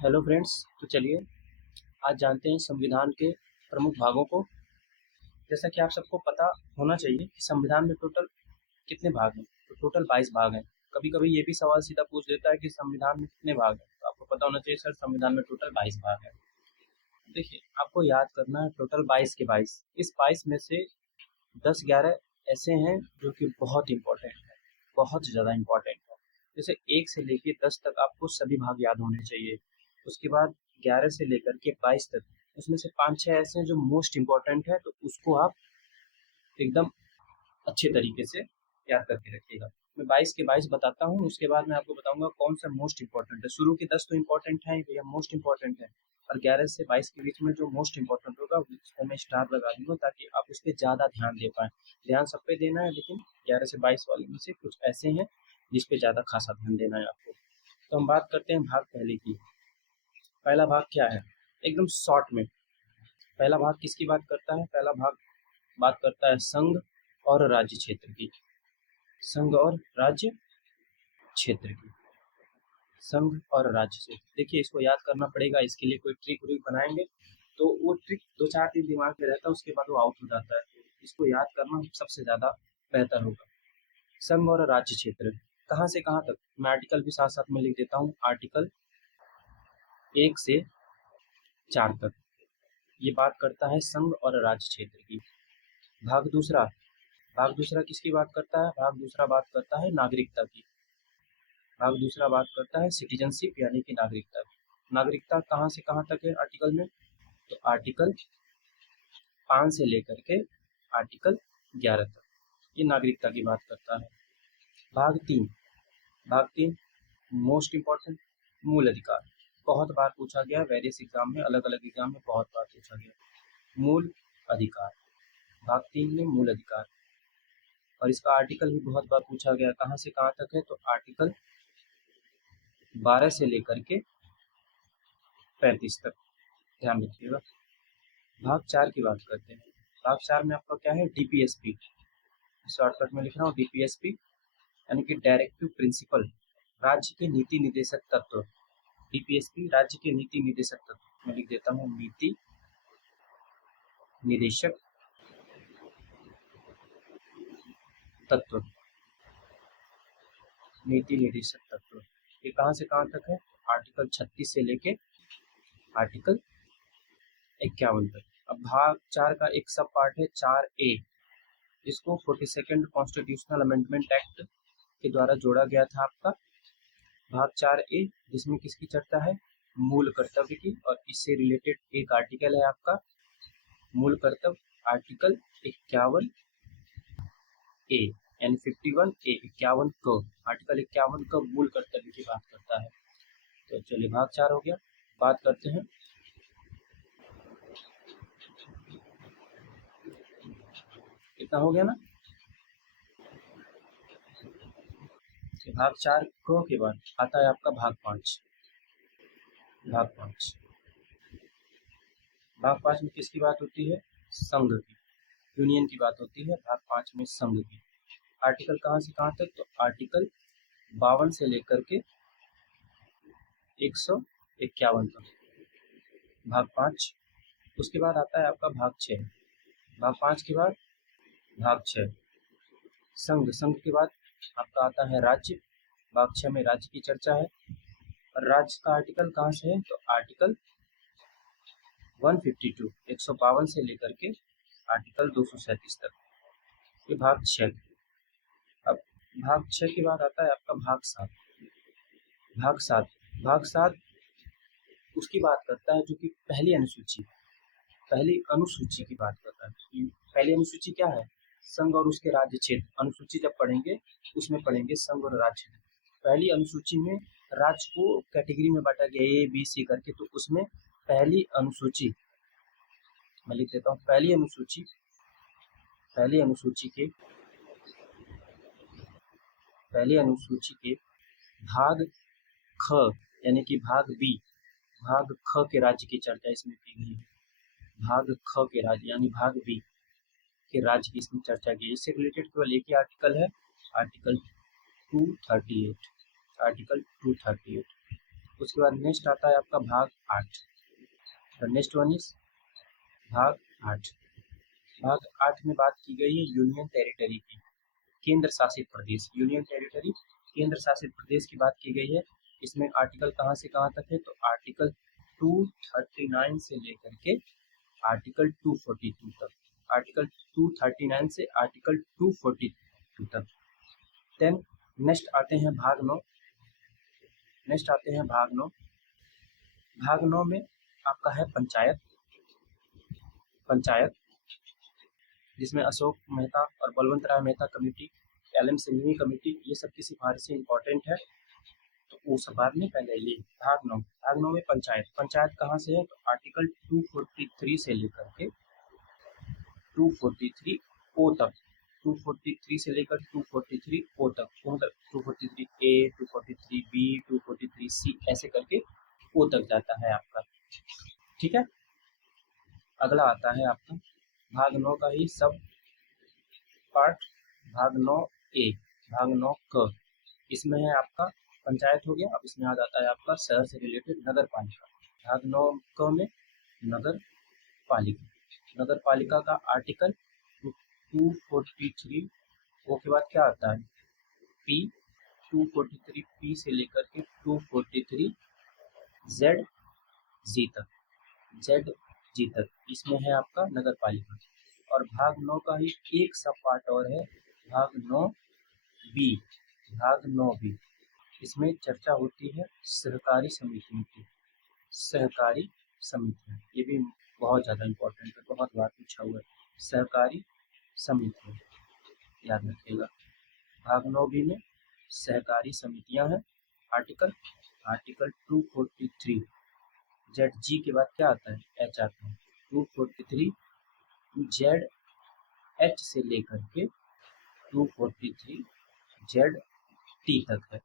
Hello friends. तो चलिए आज जानते हैं संविधान के प्रमुख भागों को। जैसा कि आप सबको पता होना चाहिए कि संविधान में टोटल कितने भाग हैं। तो टोटल 22 भाग हैं। कभी कभी ये भी सवाल सीधा पूछ देता है कि संविधान में कितने भाग हैं, तो आपको पता होना चाहिए सर संविधान में टोटल 22 भाग हैं। देखिए आपको याद करना है टोटल 22 के 22। इस 22 में से 10-11 ऐसे हैं जो कि बहुत इंपॉर्टेंट है, बहुत ज़्यादा इंपॉर्टेंट है। जैसे 1 से लेके 10 तक आपको सभी भाग याद होने चाहिए। उसके बाद 11 से लेकर के 22 तक उसमें से 5-6 ऐसे हैं जो मोस्ट इम्पॉर्टेंट है, तो उसको आप एकदम अच्छे तरीके से याद करके रखिएगा। मैं 22 के 22 बताता हूँ, उसके बाद मैं आपको बताऊंगा कौन सा मोस्ट इम्पॉर्टेंट है। शुरू के 10 तो इम्पोर्टेंट है भैया, मोस्ट इम्पॉर्टेंट है, और 11 से 22 के बीच में जो मोस्ट इम्पॉर्टेंट होगा उसको मैं स्टार लगा दूंगा ताकि आप उस पर ज़्यादा ध्यान दे पाएँ। ध्यान सब पे देना है, लेकिन 11 से 22 वाले में से कुछ ऐसे हैं जिस पे ज़्यादा खासा ध्यान देना है आपको। तो हम बात करते हैं भाग पहले की। पहला भाग क्या है, एकदम शॉर्ट में। पहला भाग किसकी बात करता है? पहला भाग बात करता है संघ और राज्य क्षेत्र की। संघ और राज्य क्षेत्र की। संघ और राज्य क्षेत्र, देखिए इसको याद करना पड़ेगा। इसके लिए कोई ट्रिक व्रिक बनाएंगे तो वो ट्रिक 2-4 दिन दिमाग में रहता है, उसके बाद वो आउट हो जाता है। तो इसको याद करना सबसे ज्यादा बेहतर होगा। संघ और राज्य क्षेत्र कहाँ से कहाँ तक, मैं आर्टिकल भी साथ साथ में लिख देता हूँ। आर्टिकल 1 से 4 तक ये बात करता है संघ और राज्य क्षेत्र की। भाग दूसरा, भाग दूसरा किसकी बात करता है? भाग दूसरा बात करता है नागरिकता की। भाग दूसरा बात करता है सिटीजनशिप यानी कि नागरिकता की। नागरिकता कहाँ से कहाँ तक है आर्टिकल में? तो आर्टिकल 5 से लेकर के आर्टिकल 11 तक ये नागरिकता की बात करता है। भाग 3, भाग 3 मोस्ट इम्पॉर्टेंट, मूल अधिकार। बहुत बार पूछा गया, वेरियस एग्जाम में, अलग अलग एग्जाम में बहुत बार पूछा गया। मूल अधिकार, भाग 3 में मूल अधिकार। और इसका आर्टिकल भी बहुत बार पूछा गया, कहाँ से कहाँ तक है? तो आर्टिकल 12 से लेकर के 35 तक, ध्यान रखिएगा। भाग 4 की बात करते हैं। भाग 4 में आपका क्या है? डीपीएसपी। शॉर्टकट में लिख रहा हूँ डीपीएसपी, यानी कि डायरेक्टिव प्रिंसिपल, राज्य के नीति निर्देशक तत्व। डीपीएसपी राज्य के नीति निर्देशक तत्व, मैं लिख देता हूँ नीति निर्देशक तत्व। नीति निर्देशक तत्व ये कहाँ से कहाँ तक है? आर्टिकल 36 से लेके आर्टिकल 51 तक। अब भाग 4 का एक सब पार्ट है 4A। इसको 42nd कॉन्स्टिट्यूशनल अमेंडमेंट एक्ट के द्वारा जोड़ा गया था आपका। भाग 4A जिसमें किसकी चर्चा है? मूल कर्तव्य की। और इससे रिलेटेड एक आर्टिकल है आपका मूल कर्तव्य, आर्टिकल 51A यानी 51A, 51 क, आर्टिकल 51 का मूल कर्तव्य की बात करता है। तो चलिए भाग 4 हो गया। बात करते हैं, कितना हो गया ना? भाग 4 क के बाद आता है आपका भाग 5। भाग 5, भाग 5 में किसकी बात होती है? संघ की, यूनियन की बात होती है। भाग 5 में संघ की। आर्टिकल कहाँ से कहाँ तक? तो आर्टिकल 52 से लेकर के 151 तक, भाग 5। उसके बाद आता है आपका भाग 6। भाग 5 के बाद भाग 6 संघ। संघ के बाद आपका आता है राज्य। भाग 6 में राज्य की चर्चा है। और राज्य का आर्टिकल कहाँ से है? तो आर्टिकल 152, 152 से लेकर के आर्टिकल 237 तक, ये भाग 6। अब भाग 6 के बाद आता है आपका भाग 7। भाग 7, भाग 7 उसकी बात करता है जो कि पहली अनुसूची, पहली अनुसूची की बात करता है। पहली अनुसूची क्या है? संघ और उसके राज्य क्षेत्र। अनुसूची जब पढ़ेंगे उसमें पढ़ेंगे संघ और राज्य क्षेत्र। पहली अनुसूची में राज्य को कैटेगरी में बांटा गया ए बी सी करके, तो उसमें पहली अनुसूची, मैं लिख देता हूँ पहली अनुसूची, पहली अनुसूची के, पहली अनुसूची के भाग ख यानी कि भाग बी, भाग ख के राज्य की चर्चा इसमें की गई है। भाग ख के राज्य यानी भाग बी के राज्य की इसमें चर्चा की। इससे रिलेटेड केवल एक ही आर्टिकल है, आर्टिकल 238, आर्टिकल 238। उसके बाद नेक्स्ट आता है आपका भाग 8। द नेक्स्ट वन इज भाग 8। भाग 8 में बात की गई है यूनियन टेरिटरी की, केंद्र शासित प्रदेश। यूनियन टेरिटरी केंद्र शासित प्रदेश की बात की गई है। इसमें आर्टिकल कहाँ से कहाँ तक है, तो आर्टिकल 239 से लेकर के आर्टिकल 242 तक। आर्टिकल 239 से आर्टिकल 242 तक। देन नेक्स्ट आते हैं भाग 9। नेक्स्ट आते हैं भाग 9। भाग 9 में आपका है पंचायत। पंचायत जिसमें अशोक मेहता और Balwant Rai Mehta committee, L M. Singhvi committee, ये सब की सिफारिशें इंपॉर्टेंट है, तो वो सब बाद में। पहले ये भाग 9। भाग 9 में पंचायत। पंचायत कहाँ से है, तो आर्टिकल 243 से लेकर के 243 ओ तक। 243 से लेकर 243 ओ तक, मतलब 243 ए, 243 बी, 243 सी, ऐसे करके ओ तक जाता है आपका। ठीक है। अगला आता है आपका भाग 9 का ही सब पार्ट, भाग 9 ए, भाग 9 क। इसमें है आपका पंचायत हो गया। अब इसमें आ जाता है आपका शहर से रिलेटेड नगर पालिका। भाग 9 क में नगर पालिका। नगर पालिका का आर्टिकल 243 वो के बाद क्या आता है, पी। 243 पी से लेकर के 243 जेड जी तक, जेड जी तक इसमें है आपका नगर पालिका। और भाग 9 का ही एक सब पार्ट और है, भाग 9 बी। भाग 9 बी, इसमें चर्चा होती है सहकारी समितियों की। सहकारी समितियाँ, ये भी बहुत ज़्यादा इम्पोर्टेंट है, बहुत बार पूछा हुआ है। सहकारी समितियाँ याद रखिएगा। भाग 9 बी में सहकारी समितियाँ हैं। आर्टिकल 243 जेड जी के बाद क्या आता है, एच आता है। 243 जेड एच से लेकर के 243 जेड टी तक है।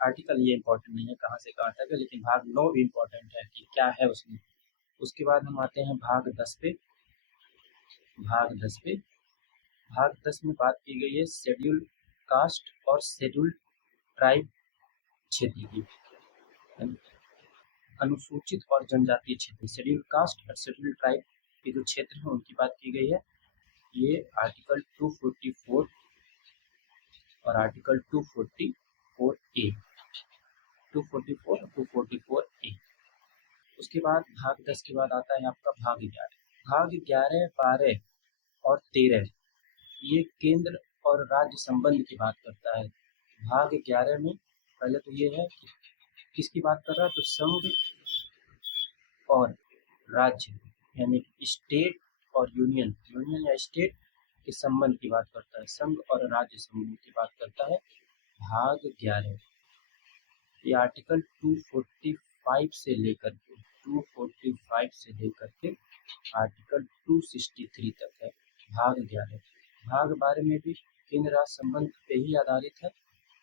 आर्टिकल ये इम्पोर्टेंट नहीं है कहाँ से कहाँ तक है, लेकिन भाग 9 भी इम्पोर्टेंट है कि क्या है उसमें। उसके बाद हम आते हैं भाग 10 पे। भाग 10 पे, भाग 10 में बात की गई है शेड्यूल कास्ट और शेड्यूल ट्राइब क्षेत्र की, अनुसूचित और जनजातीय क्षेत्र। शेड्यूल कास्ट और शेड्यूल ट्राइब के जो क्षेत्र हैं उनकी बात की गई है। ये आर्टिकल 244 और आर्टिकल 244 ए, 244 और 244 ए। उसके बाद भाग 10 के बाद आता है आपका भाग 11। भाग 11, 12 और 13 ये केंद्र और राज्य संबंध की बात करता है। भाग 11 में पहले तो ये है कि किसकी बात कर रहा है, तो संघ और राज्य यानी स्टेट और यूनियन, यूनियन या स्टेट के संबंध की बात करता है। संघ और राज्य संबंध की बात करता है भाग 11। ये आर्टिकल 245 से लेकर के 245 से लेकर के आर्टिकल 263 तक है भाग 11। भाग 12 में भी केंद्र राज्य संबंध पे ही आधारित है।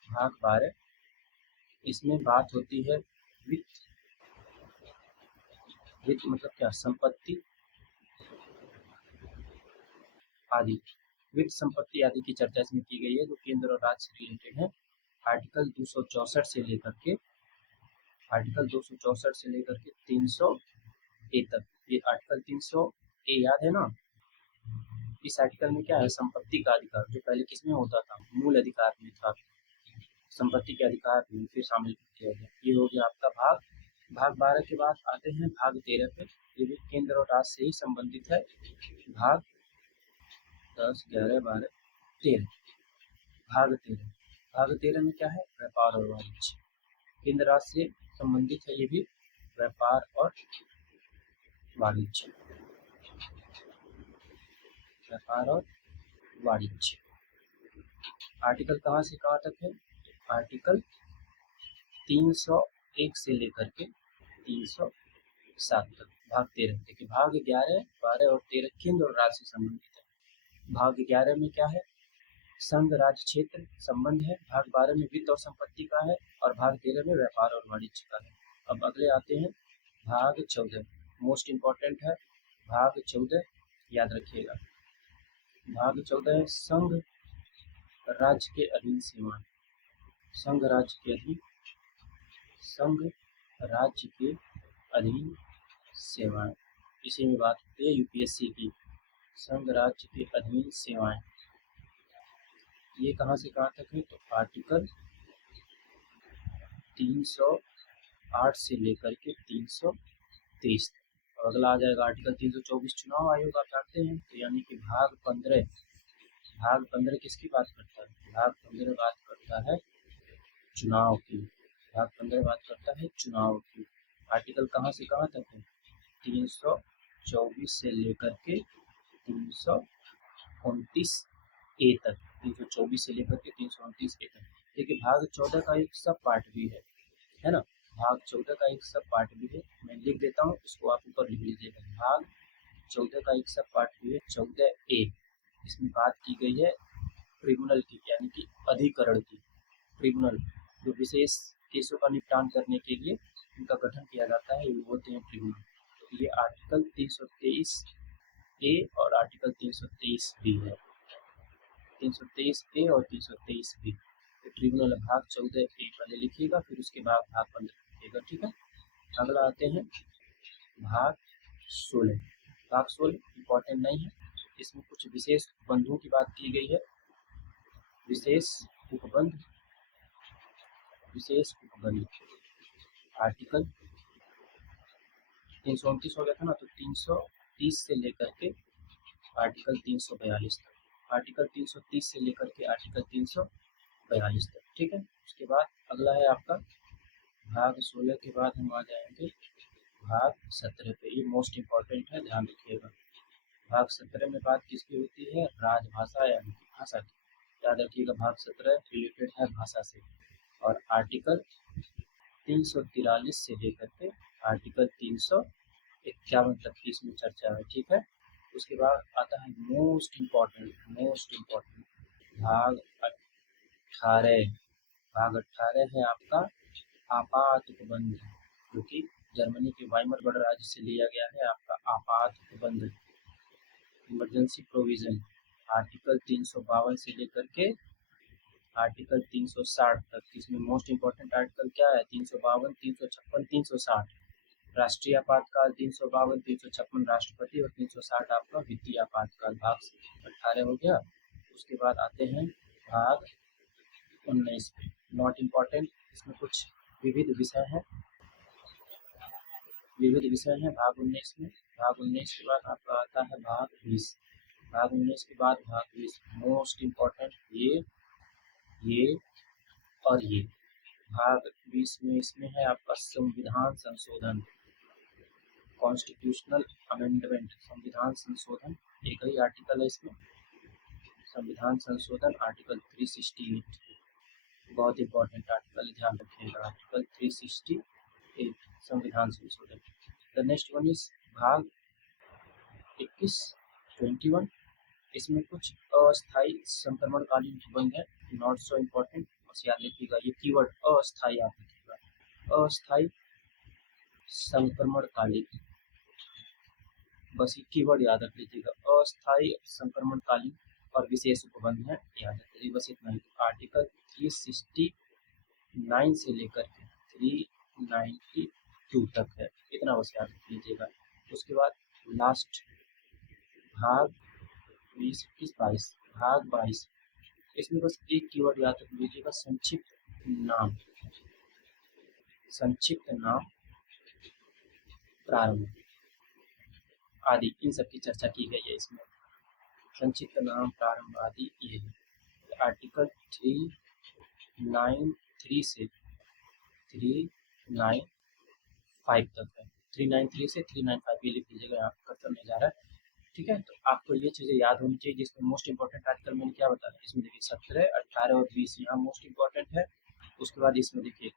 भाग 12 इसमें बात होती है वित्त, वित्त मतलब क्या, संपत्ति आदि, वित्त संपत्ति आदि की चर्चा इसमें की गई है जो केंद्र और राज्य से रिलेटेड है। आर्टिकल 264 से लेकर के आर्टिकल 264 से लेकर के 300 ए तक। ये आर्टिकल 300 ए याद है ना। इस आर्टिकल में क्या है, संपत्ति का अधिकार, जो पहले किसमें होता था, मूल अधिकार में था, संपत्ति के अधिकार में फिर शामिल किया गया। ये हो गया आपका भाग 12 के बाद आते हैं भाग 13 पे। ये भी केंद्र और राज्य से ही संबंधित है। भाग 10, 11, 12, 13। भाग 13, भाग 13 में क्या है, व्यापार और वाणिज्य। केंद्र राज्य से संबंधित है ये भी, व्यापार और वाणिज्य, व्यापार और वाणिज्य। आर्टिकल कहाँ से कहाँ तक है, आर्टिकल 301 से लेकर के 307 तक भाग 13। देखिए भाग 11, 12 और 13 केंद्र और राज्य से संबंधित है। भाग 11 में क्या है, संघ राज्य क्षेत्र संबंध है। भाग 12 में वित्त और संपत्ति का है और भाग 13 में व्यापार और वाणिज्य का है। अब अगले आते हैं भाग 14, मोस्ट इम्पोर्टेंट है भाग 14, याद रखिएगा। भाग 14 है संघ राज्य के अधीन सीमाएं। संघ राज्य के अधीन, संघ राज्य के अधीन सेवाएं, इसी में बात होती है यूपीएससी की। संघ राज्य के अधीन सेवाएं, ये कहाँ से कहाँ तक है? तो आर्टिकल 308 से लेकर के 323 तक। और अगला आ जाएगा आर्टिकल 324 चुनाव आयोग, आप जानते हैं। तो यानी कि भाग 15 किसकी बात करता है? भाग 15 बात करता है चुनाव की। भाग 15 बात करता है चुनाव की। आर्टिकल कहाँ से कहाँ तक है? 324 से लेकर के 329 ए तक। 324 से लेकर के 329 ए तक। देखिए भाग 14 का एक सब पार्ट भी है ना। भाग 14 का एक सब पार्ट भी है, मैं लिख देता हूँ, इसको आप ऊपर लिख लीजिएगा। भाग 14 का एक सब पार्ट भी है 14 ए। इसमें बात की गई है ट्रिब्यूनल की, यानी कि अधिकरण की। ट्रिब्यूनल जो विशेष केसों का निपटान करने के लिए इनका गठन किया जाता है, ये बोलते हैं ट्रिब्यूनल। तो ये आर्टिकल 323 ए और आर्टिकल 323 बी है। 323 ए और 323 बी। ट्रिब्यूनल भाग 14 ए पहले लिखिएगा, फिर उसके बाद भाग 15 लिखिएगा, ठीक है। अगला आते हैं भाग 16। भाग 16 इम्पोर्टेंट नहीं है, इसमें कुछ विशेष उपबंधों की बात की गई है। विशेष उपबंध आर्टिकल 329 हो गया था ना, तो 330 से लेकर के आर्टिकल 342 तक। आर्टिकल 330 से लेकर के आर्टिकल 342 तक, ठीक है। उसके बाद अगला है आपका भाग 16 के बाद हम आ जाएंगे भाग 17 पे। ये मोस्ट इम्पॉर्टेंट है, ध्यान रखिएगा। भाग 17 में बात किसकी होती है? राजभाषा यानी कि भाषा की। याद रखिएगा भाग 17 रिलेटेड है भाषा से। और आर्टिकल 343 से लेकर के आर्टिकल 351 तक की इसमें चर्चा है, ठीक है। उसके बाद आता है मोस्ट इम्पॉर्टेंट भाग 18। भाग 18 है आपका आपात उपबंध, जो कि जर्मनी के वाइमर गणराज्य से लिया गया है आपका आपात उपबंध। इमरजेंसी प्रोविजन आर्टिकल 352 से लेकर के आर्टिकल 360 तक। इसमें मोस्ट इम्पोर्टेंट आर्टिकल क्या है? 352, 356, 360। राष्ट्रीय आपातकाल 352, 356 राष्ट्रपति और 360 आपका वित्तीय आपातकाल। भाग 18 हो गया। उसके बाद आते हैं भाग 19 पे। नॉट इम्पोर्टेंट, इसमें कुछ विविध विषय हैं भाग 19 में। भाग 19 के बाद आपका आता है भाग 20। भाग 19 के बाद भाग 20 मोस्ट इम्पोर्टेंट ये और ये। भाग 20 में इसमें है आपका संविधान संशोधन, कॉन्स्टिट्यूशनल अमेंडमेंट। संविधान संशोधन एक ही आर्टिकल है इसमें। संविधान संशोधन आर्टिकल 368 बहुत इंपॉर्टेंट आर्टिकल है, ध्यान रखिएगा। आर्टिकल 368 संविधान संशोधन। द नेक्स्ट वन इज भाग 21 इसमें कुछ अस्थायी संक्रमणकालीन उपबंध है, नॉट सो इम्पोर्टेंट, बस याद रखिएगा ये कीवर्ड अस्थायी याद रखिएगा। अस्थायी संक्रमणकालीन, बस ये कीवर्ड याद रख लीजिएगा। अस्थायी संक्रमणकालीन और विशेष उपबंध है, याद रखिए बस इतना ही। आर्टिकल 369 से लेकर के 392 तक है, इतना बस याद रख लीजिएगा। उसके बाद लास्ट भाग 20, 21, 22। भाग 22 इसमें बस एक कीवर्ड याद रख लीजिएगा, संक्षिप्त नाम प्रारंभ आदि, इन सब की चर्चा की गई है इसमें। संक्षिप्त नाम प्रारंभ आदि ये आर्टिकल 393 से 395 तक है। 393 से 395 ये लिख लीजिएगा, यहाँ कर्सर नहीं जा रहा है, ठीक है। तो आपको ये चीज़ें याद होनी चाहिए, जिसमें मोस्ट इंपॉर्टेंट आर्टिकल मैंने क्या बताया इसमें। देखिए 17, 18 और 20 यहाँ मोस्ट इंपॉर्टेंट है। उसके बाद इसमें देखिए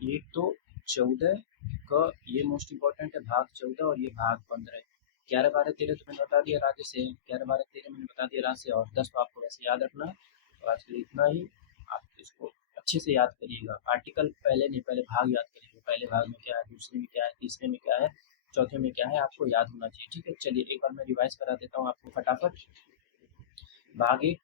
1 तो 14 का ये मोस्ट इंपॉर्टेंट है, भाग 14 और ये भाग 15। 11, 12, 13 तो मैंने बता दिया राज्य से, 11, 12, 13 मैंने बता दिया राज्य से, और 10 तो आपको वैसे याद रखना है। तो आज के लिए इतना ही, आप इसको अच्छे से याद करिएगा। आर्टिकल पहले नहीं, पहले भाग याद करिएगा। पहले भाग में क्या है, दूसरे में क्या है, तीसरे में क्या है, चौथे में क्या है, आपको याद होना चाहिए, ठीक है। चलिए एक बार मैं रिवाइज करा देता हूँ आपको फटाफट। भाग 1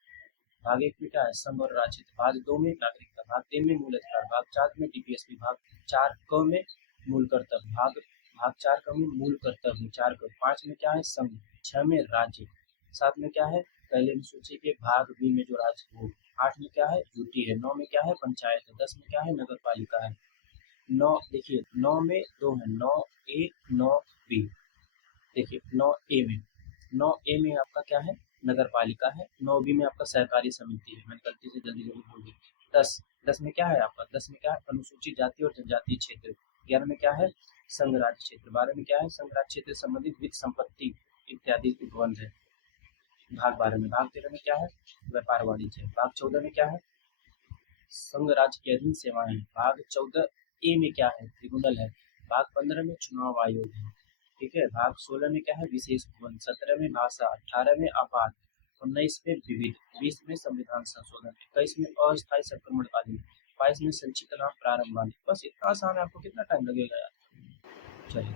में क्या है, संघ और राज्य। भाग 2 में नागरिकता। भाग 3 में मूल अधिकार। भाग 4 में डीपीएसपी। भाग 4 क में मूल कर्तव्य। भाग भाग 4 का मूल कर्तव्य 4 का। 5 में क्या है? संघ। 6 में राज्य। 7 में क्या है? पहले अनुसूची के भाग बी में जो राज्य वो। 8 में क्या है? यूटी है। 9 में क्या है? पंचायत है। 10 में क्या है? नगर पालिका है। 9 देखिए 9 में 2 है, 9A 9B। देखिए 9A में 9A में आपका क्या है? नगर पालिका है। 9B में आपका सहकारी समिति है। मैंने गलती से जल्दी जल्दी बोल दिया। 10 में क्या है आपका? 10 में क्या है? अनुसूचित जाति और जनजातीय क्षेत्र। 11 में क्या है? संघ राज्य क्षेत्र। 12 में क्या है? संघ राज्य क्षेत्र से संबंधित वित्त संपत्ति इत्यादि उपबंध है। भाग 12 में। भाग 13 में क्या है? व्यापार वाणिज्य। भाग 14 में क्या है? संघ राज्य के अधीन सेवाएं। भाग 14A में क्या है? ट्रिब्यूनल है। भाग 15 में चुनाव आयोग है। ठीक है। भाग 16 में क्या है? विशेष भवन। 17 में भाषा। 18 में आपात। 19 में विविध। 20 में संविधान संशोधन। 21 में अस्थायी संक्रमणकालीन। 22 में संचित लाभ प्रारंभ। बस इतना आसान है, आपको कितना टाइम लगेगा यार? चलिए।